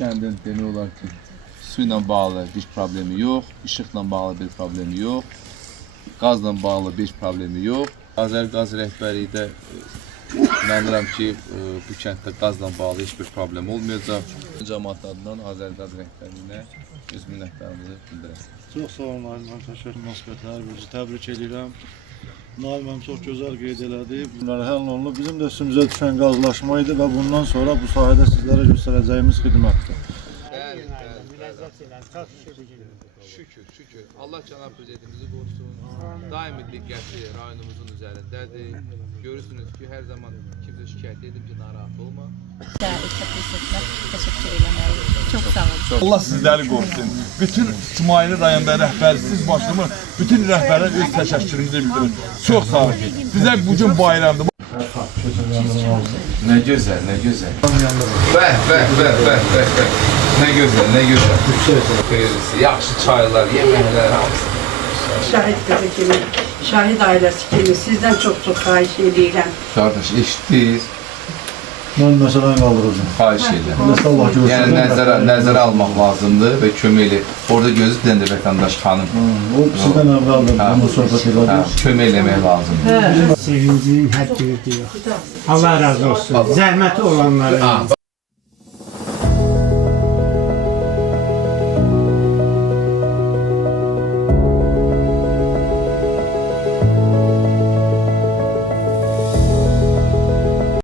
kəndin demək olar ki, su ilə bağlı bir problemi yox, işıqla bağlı bir problemi yox, qazla bağlı bir problemi yox. Azərqaz rəhbərlikdə inanıram ki, bu kənddə qazla bağlı heç bir problem olmayacaq. Cəmaət adından Azərqaz rəhbərliyinə öz minnətdarımızı bildirəsin. Çox sağ olun Nail müəllim, təşəkkür münasibətlər bizi təbrik edirəm. Nail müəllim çox gözəl qeyd elədi. Bunlar həll olunub. Bizim də üstümüzə düşən qazlaşma idi və bundan sonra bu sahədə sizlərə göstərəcəyimiz xidmətdir. Şükür. Allah cənab prezidentimizi qorusun. Daimi diqqəti rayonumuzun üzərindədir. Görürsünüz ki, hər zaman kimsə şikayət edib ki, narahat olma. Teşekkür eləməliyim. Çox sağ olun. Allah sizləri qorusun. Bütün İsmaili rayonda rəhbər, siz başımı, bütün rəhbərlər öz təşəkkürümüzü bildirir. Çox sağ olun. Bizə bugün bayramdır. Nə gözəl. Bəh. Nə gözəl. Yaxşı çaylar, yeməklər, hamısı. Şahid kızı kimi, şahid ailesi kimi sizden çok xahiş edirəm. Qardaş, eşitdiniz? Mən məsələni qaldıracağım. Xahiş edirəm. Allah görsün. Yəni nəzərə almaq lazımdır və kömək elə. Orada gözü dilində vətəndaş xanım. O sizdən əvvəldir, bunu söhbət elədik. Kömək eləmək lazımdır. Sevincinin həddi yox. Allah razı olsun. Zəhməti olanlara.